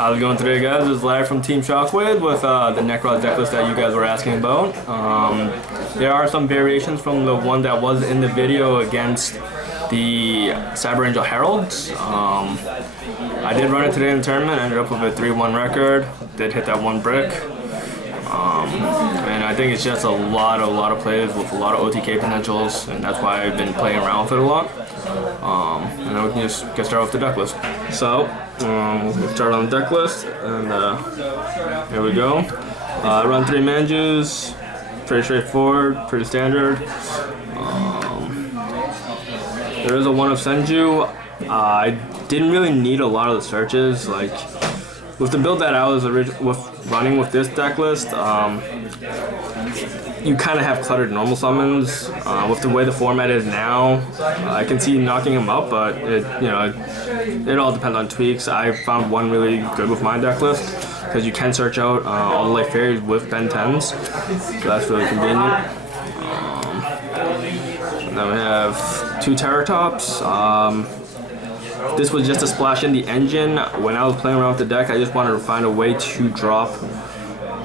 How's it going today, guys? This is Larry from Team Shockwave with the Nekroz deck list that you guys were asking about. There are some variations from the one that was in the video against the Cyber Angel Heralds. I did run it today in the tournament, ended up with a 3-1 record, did hit that one brick. And I think it's just a lot of plays with a lot of OTK potentials, and that's why I've been playing around with it a lot. And then we can just get started with the deck list. So, we'll start on the deck list, and here we go. I run 3 Manjus, pretty straightforward, pretty standard. There is a 1 of Senju. I didn't really need a lot of the searches, like with the build that I was running with this deck list, you kind of have cluttered normal summons. With the way the format is now, I can see knocking them up, but it all depends on tweaks. I found one really good with my deck list because you can search out all the light fairies with Ben 10s, so that's really convenient. And then we have 2 Terratops. This was just a splash in the engine. When I was playing around with the deck, I just wanted to find a way to drop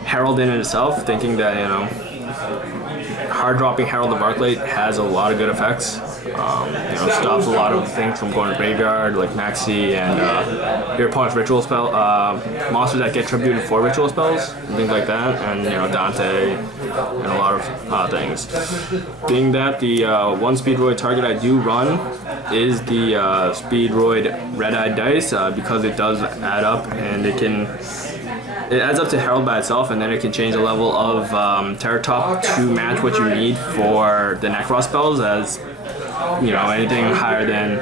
Herald in itself, thinking that, hard dropping Herald of Arclight has a lot of good effects. Stops a lot of things from going to graveyard, like Maxi and your opponent's ritual spell, monsters that get tributed for ritual spells, and things like that, and Dante, and a lot of things. Being that the one Speedroid target I do run is the Speedroid Red-Eyed Dice, because it does add up, and it adds up to Herald by itself, and then it can change the level of Terratop to match what you need for the Nekroz spells, as anything higher than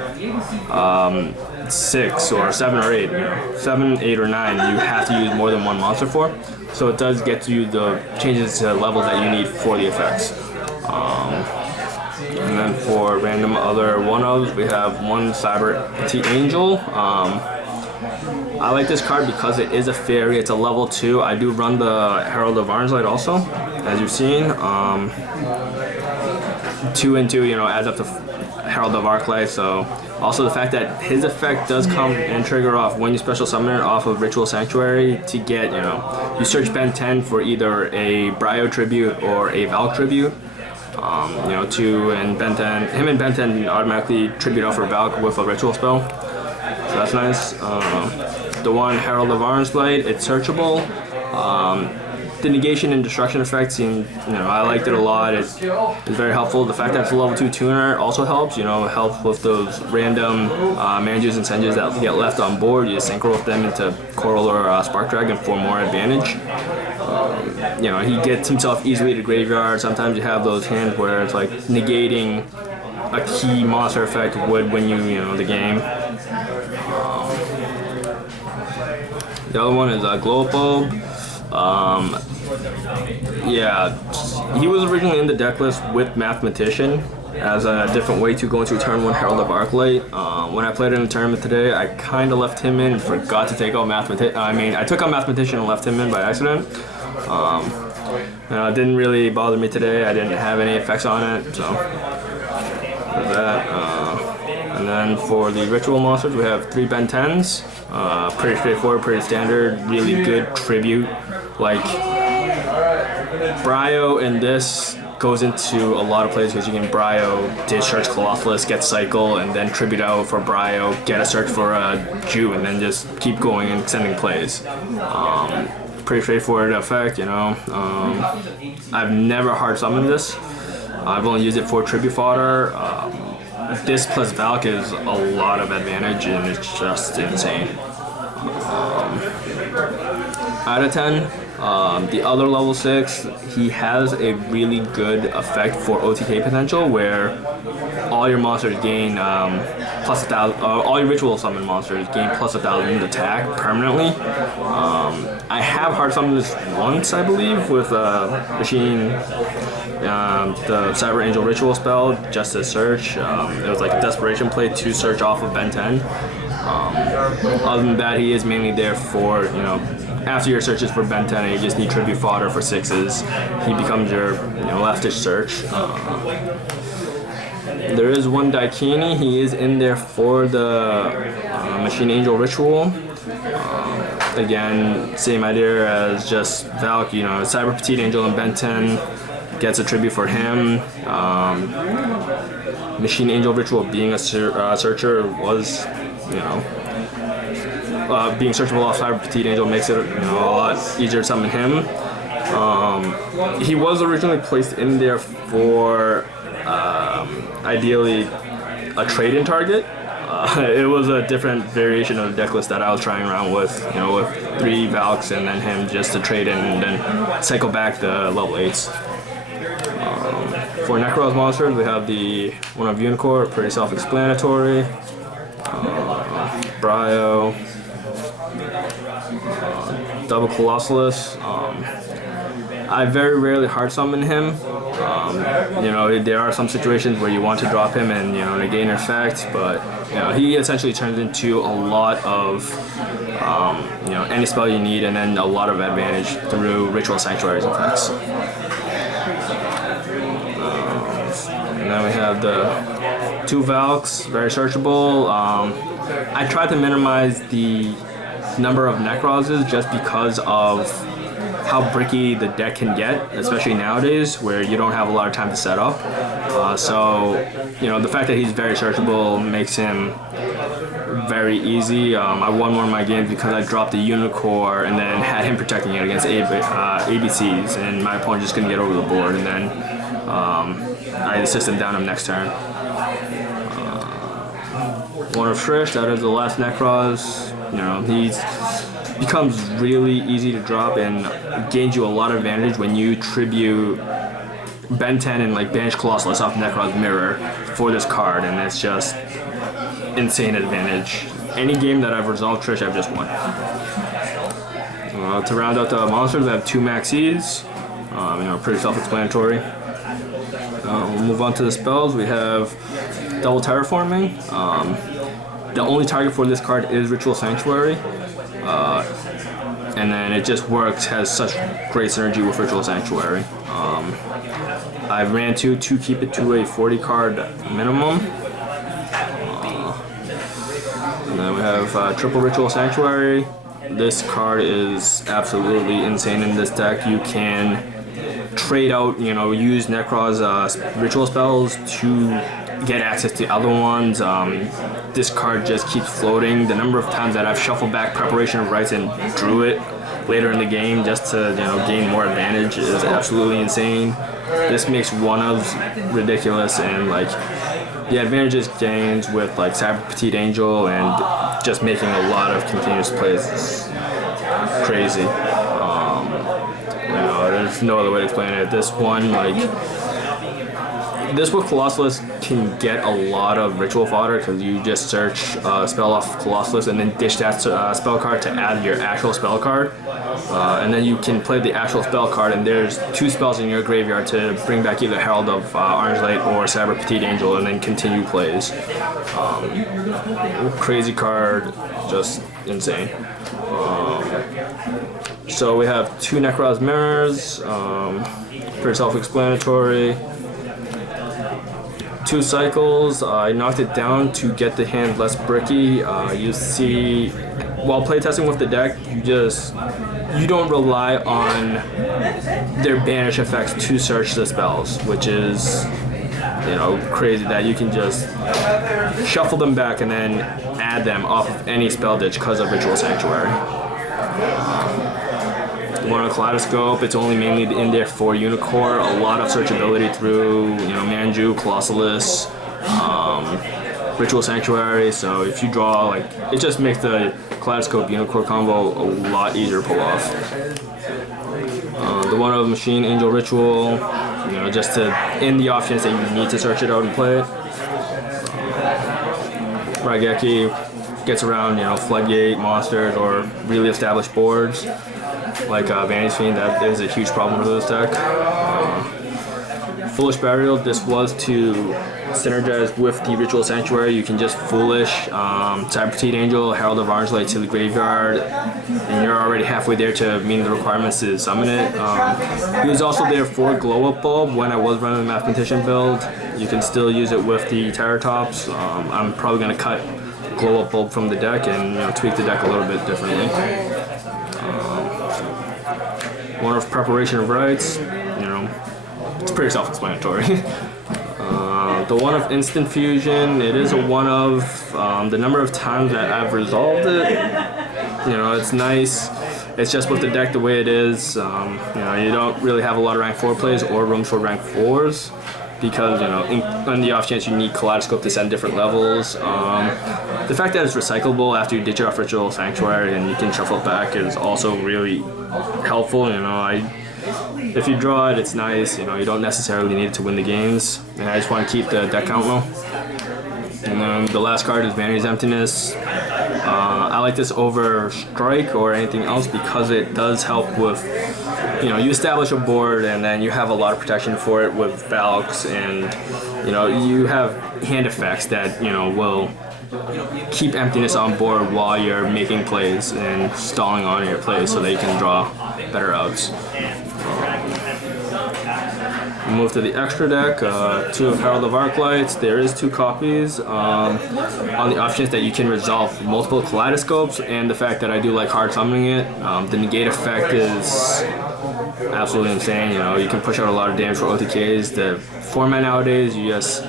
6 or 7 or 8, 7, 8, or 9, you have to use more than one monster for. So it does get you the changes to levels that you need for the effects. And then for random other one-ofs, we have 1 Cyber Angel. I like this card because it is a fairy. It's a level 2. I do run the Herald of Arnslight also, as you've seen. 2 and 2, adds up to Herald of Arclight. So also the fact that his effect does come and trigger off when you special summon it off of Ritual Sanctuary to get, you search Ben 10 for either a Bryo tribute or a Valk tribute. 2 and Ben 10, him and Ben 10 automatically tribute off for Valk with a ritual spell. So that's nice. The 1 Herald of Arnslight, it's searchable. The negation and destruction effect seemed, I liked it a lot. It's very helpful. The fact that it's a level 2 tuner also helps, help with those random Manjus and Senjus that get left on board. You just synchro with them into Coral or Spark Dragon for more advantage. He gets himself easily to graveyard. Sometimes you have those hands where it's like negating a key monster effect would win you, the game. The other one is Glow Up Bulb. He was originally in the deck list with Mathematician as a different way to go into turn 1 Herald of Arclight. When I played in a tournament today, I kind of left him in and forgot to take out Mathematician. I took out Mathematician and left him in by accident. It didn't really bother me today. I didn't have any effects on it, so that. And then for the ritual monsters, we have 3 Ben 10s. Pretty straightforward, pretty standard, really good tribute. Like, Bryo in this goes into a lot of plays because you can Bryo, discharge Colossus, get Cycle, and then tribute out for Bryo, get a search for a Jew, and then just keep going and sending plays. Pretty straightforward effect, I've never hard summoned this. I've only used it for tribute fodder. This plus Valk is a lot of advantage, and it's just insane. Out of 10, the other level 6, he has a really good effect for OTK potential, where all your monsters gain plus 1,000. All your ritual summon monsters gain plus 1,000 attack permanently. I have hard summoned this once, I believe, with Machine. The Cyber Angel ritual spell just to search. It was like a desperation play to search off of Ben 10. Other than that, he is mainly there for, after your searches for Ben 10 and you just need tribute fodder for 6s, he becomes your leftish search. There is 1 Daikini. He is in there for the Machine Angel ritual. Again, same idea as just Valk, you know, Cyber Petite Angel and Ben 10 gets a tribute for him. Machine Angel Ritual being a searcher was, you know, being searchable off Cyber Petite Angel makes it, you know, a lot easier to summon him. He was originally placed in there for ideally a trade-in target. It was a different variation of the deck list that I was trying around with, you know, with 3 Valks and then him just to trade in and then cycle back the level 8s. For Nekroz monsters, we have the one of Unicorn, pretty self-explanatory. Bryo, Double Colossalus. I very rarely hard summon him. You know, there are some situations where you want to drop him and, you know, negate an effect, but, you know, he essentially turns into a lot of, you know, any spell you need and then a lot of advantage through Ritual Sanctuary's effects. And then we have the 2 Valks, very searchable. I tried to minimize the number of Nekrozes just because of how bricky the deck can get, especially nowadays where you don't have a lot of time to set up. So, you know, the fact that he's very searchable makes him very easy. I won one of my games because I dropped the Unicorn and then had him protecting it against ABCs, and my opponent just couldn't get over the board, and then I assist him down him next turn. One of Frisch, that is the last Nekroz. You know, he's becomes really easy to drop and gains you a lot of advantage when you tribute Ben 10 and like banish Colossalus off Nekroz Mirror for this card, and it's just insane advantage. Any game that I've resolved Trish, I've just won. To round out the monsters, I have 2 Maxis. You know, pretty self-explanatory. We'll move on to the spells. We have Double Terraforming. The only target for this card is Ritual Sanctuary. And then it just works, has such great synergy with Ritual Sanctuary. I ran to keep it to a 40 card minimum. And then we have triple Ritual Sanctuary. This card is absolutely insane in this deck. You can trade out, you know, use Nekroz ritual spells to get access to other ones. This card just keeps floating. The number of times that I've shuffled back Preparation of Rites and drew it later in the game just to, you know, gain more advantage is absolutely insane. This makes one-ofs ridiculous, and like the advantages gains with like Cyber Petite Angel and just making a lot of continuous plays is crazy. You know, there's no other way to explain it. This one, like, this with Colossalus can get a lot of ritual fodder because you just search spell off Colossalus and then dish that spell card to add your actual spell card. And then you can play the actual spell card, and there's 2 spells in your graveyard to bring back either Herald of Orange Light or Cyber Petite Angel and then continue plays. Crazy card, just insane. So we have 2 Nekroz Mirrors, pretty self-explanatory. 2 cycles. I knocked it down to get the hand less bricky. You see, while playtesting with the deck, you don't rely on their banish effects to search the spells, which is, you know, crazy that you can just shuffle them back and then add them off of any spell ditch because of Ritual Sanctuary. One on Kaleidoscope, it's only mainly in there for Unicorn. A lot of searchability through, you know, Manju, Colossalus, Ritual Sanctuary. So if you draw, like, it just makes the Kaleidoscope Unicorn combo a lot easier to pull off. The one of Machine Angel Ritual, you know, just to in the off chance that you need to search it out and play it. Raigeki gets around, you know, Floodgate monsters or really established boards like Vantage Fiend. That is a huge problem with this deck. Foolish Burial, this was to synergize with the Ritual Sanctuary. You can just Foolish, Cyber Petite Angel, Herald of Orange Light to the graveyard, and you're already halfway there to meet the requirements to summon it. He was also there for Glow Up Bulb when I was running the Mathematician build. You can still use it with the Terratops. I'm probably going to cut Glow Up Bulb from the deck and, you know, tweak the deck a little bit differently. one of Preparation of Rights, you know, it's pretty self-explanatory. The one of Instant Fusion, it is a one of. The number of times that I've resolved it, you know, it's nice. It's just with the deck the way it is, you know, you don't really have a lot of rank 4 plays or rooms for rank 4s because, you know, in the off chance you need Kaleidoscope to send different levels. The fact that it's recyclable after you ditch it off Ritual Sanctuary and you can shuffle it back is also really helpful, you know. If you draw it, it's nice, you know, you don't necessarily need it to win the games, and I just want to keep the deck count low. And then the last card is Vanity's Emptiness. I like this over Strike or anything else because it does help with, you know, you establish a board and then you have a lot of protection for it with Valks, and, you know, you have hand effects that, you know, will keep Emptiness on board while you're making plays and stalling on your plays so they can draw better outs. Move to the extra deck, 2 of Herald of Arclights. There is 2 copies on the off chance that you can resolve multiple Kaleidoscopes, and the fact that I do like hard summoning it. The negate effect is absolutely insane. You know, you can push out a lot of damage for OTKs. The format nowadays, you just,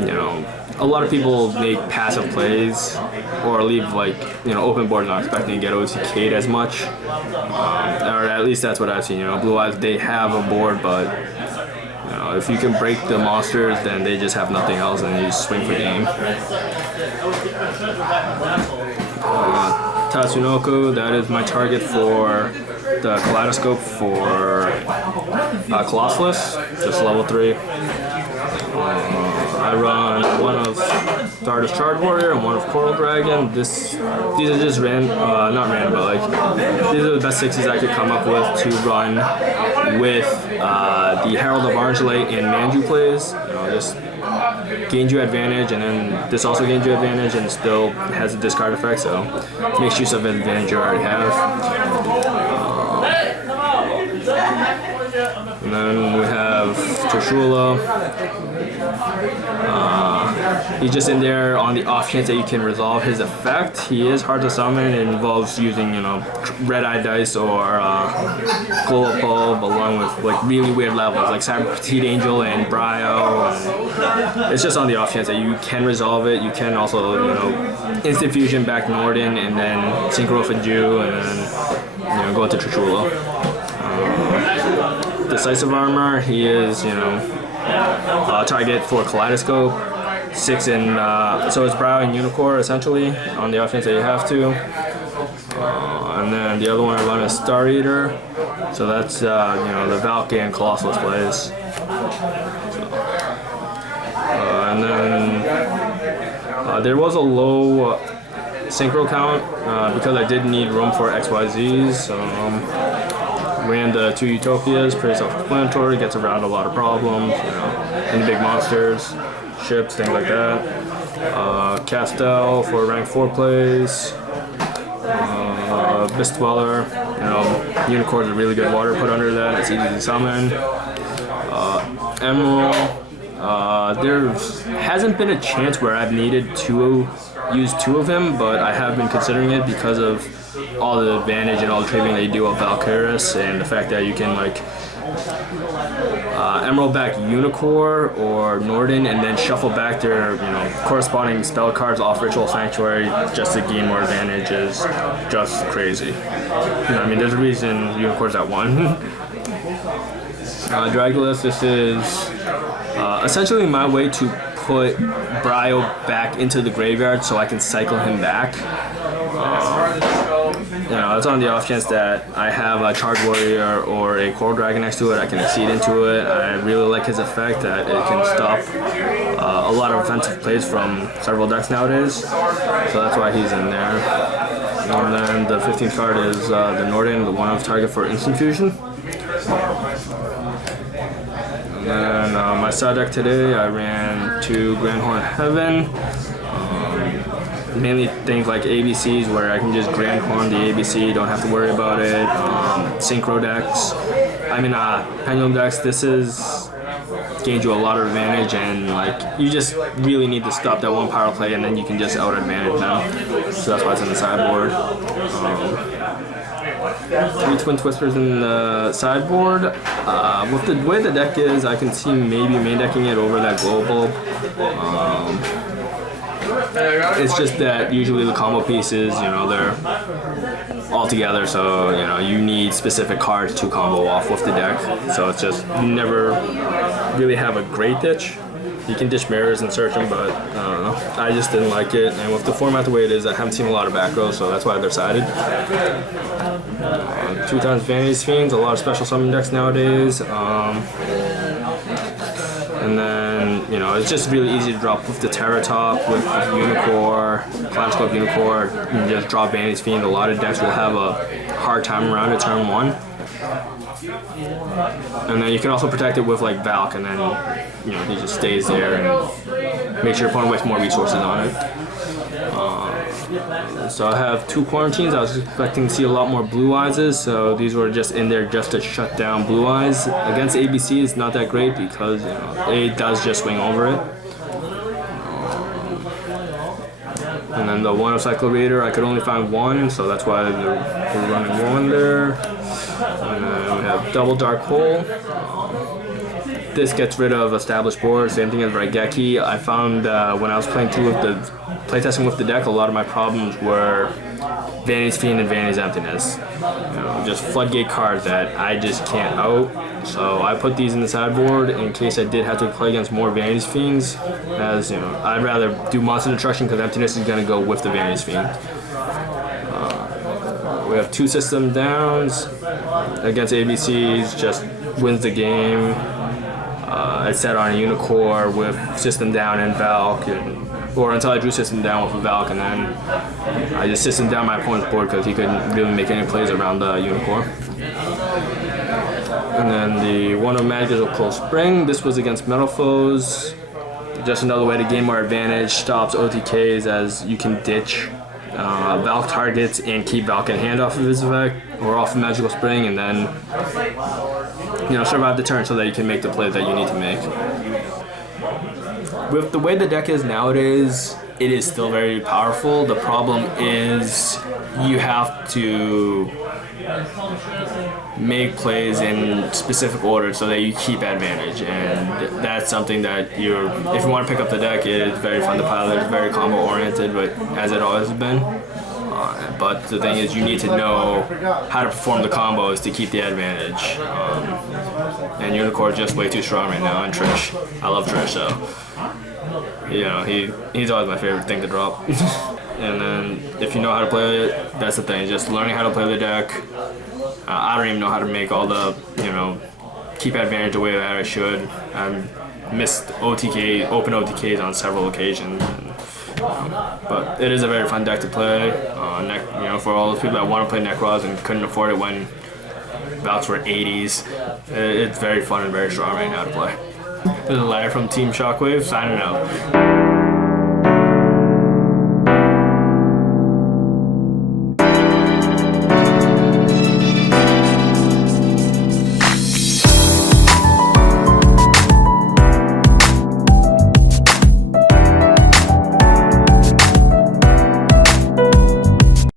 you know, a lot of people make passive plays or leave, like, you know, open board not expecting to get OTK'd as much. Or at least that's what I've seen. You know, Blue Eyes, they have a board, but, you know, if you can break the monsters, then they just have nothing else and you just swing for game. Tatsunoko, that is my target for the Kaleidoscope for Colossus, just level 3. I run one of Stardust Charge Warrior and one of Coral Dragon. These are just not random, but like these are the best 6s I could come up with to run with the Herald of Argilite and Manju plays. You know, just gains you advantage, and then this also gains you advantage, and still has a discard effect, so makes use of an advantage you already have. And then we have Trishula. He's just in there on the off chance that you can resolve his effect. He is hard to summon. It involves using, you know, Red Eye Dice or Glow Up Bulb along with like really weird levels like Cyber Petite Angel and Bryo. And it's just on the off chance that you can resolve it. You can also, you know, Instant Fusion back Norden and then Synchro for Jew and then, you know, go into Trishula. Decisive Armor, he is, you know, target for Kaleidoscope. 6 in, so it's Brow and Unicorn essentially on the offense that you have to. And then the other one I run is Star Eater. So that's, you know, the Valkyrie and Colossus plays. So, and then there was a low synchro count because I did need room for XYZs. Ran the 2 Utopias, pretty self-explanatory, gets around a lot of problems, you know, any big monsters, ships, things like that. Castel for rank 4 plays. Mist Dweller, you know, Unicorn is a really good water put under that, it's easy to summon. Emerald, there hasn't been a chance where I've needed to use 2 of him, but I have been considering it because of all the advantage and all the trading they do of Valkyris and the fact that you can like Emerald back Unicorn or Norden and then shuffle back their, you know, corresponding spell cards off Ritual Sanctuary just to gain more advantage is just crazy. You know, I mean, there's a reason Unicorn's at 1. Dragulus, this is essentially my way to put Bryo back into the graveyard so I can cycle him back. You know, it's on the off chance that I have a Charge Warrior or a Coral Dragon next to it, I can exceed into it. I really like his effect that it can stop a lot of offensive plays from several decks nowadays. So that's why he's in there. And then the 15th card is the Norden, the one of target for Instant Fusion. And then my side deck today, I ran 2 Grandhorn Heaven. Mainly things like ABCs where I can just Grand Horn the ABC, don't have to worry about it. Synchro decks, Pendulum decks, this is gains you a lot of advantage and like you just really need to stop that one power play and then you can just out advantage them. So that's why it's in the sideboard. 3 Twin Twisters in the sideboard. With the way the deck is, I can see maybe main decking it over that global. It's just that usually the combo pieces, you know, they're all together, so you know you need specific cards to combo off with the deck. So it's just you never really have a great ditch. You can ditch mirrors and search them, but I don't know. I just didn't like it, and with the format the way it is, I haven't seen a lot of back rows, so that's why they're sided. 2 times Vanity's Fiends, a lot of special summon decks nowadays. And then, you know, it's just really easy to drop with the Terra Top, with Unicorn, Clash Club Unicorn, and just drop Vanity's Fiend. A lot of decks will have a hard time around it turn 1. And then you can also protect it with like Valk, and then, you know, he just stays there and makes your opponent waste more resources on it. So I have 2 Quarantines. I was expecting to see a lot more Blue Eyes, so these were just in there just to shut down Blue Eyes. Against ABC, it's not that great because, you know, it does just swing over it. And then the 1 of Cyclovator, I could only find 1, so that's why we're running 1 there. And then we have Double Dark Hole. This gets rid of established boards, same thing as Raigeki. I found when I was playtesting with the deck, a lot of my problems were Vanity's Fiend and Vanity's Emptiness. You know, just floodgate cards that I just can't out. So I put these in the sideboard in case I did have to play against more Vanity's Fiends. As you know, I'd rather do Monster Destruction because Emptiness is going to go with the Vanity's Fiend. We have 2 system downs against ABCs, just wins the game. I set on a Unicorn with system down and Valk, or until I drew system down with a Valk, and then I just system down my opponent's board because he couldn't really make any plays around the Unicorn. And then the 1 of Magical Cold Spring. This was against Metal Foes. Just another way to gain more advantage. Stops OTKs as you can ditch Valk targets and keep Valk in hand off of his effect or off of Magical Spring, and then, you know, survive the turn so that you can make the play that you need to make. With the way the deck is nowadays, it is still very powerful. The problem is you have to make plays in specific order so that you keep advantage, and that's something that if you want to pick up the deck, it is very fun to pilot. It's very combo oriented, but as it always has been. But the thing is, you need to know how to perform the combos to keep the advantage. And Unicorn is just way too strong right now, and Trish. I love Trish, so you know he's always my favorite thing to drop. And then if you know how to play it, that's the thing. Just learning how to play the deck. I don't even know how to make all the, you know, keep advantage the way that I should. I missed open OTKs on several occasions. But it is a very fun deck to play. You know, for all those people that want to play Nekroz and couldn't afford it when Valks were 80s, it's very fun and very strong right now to play. This is Larry from Team Shockwave signing out.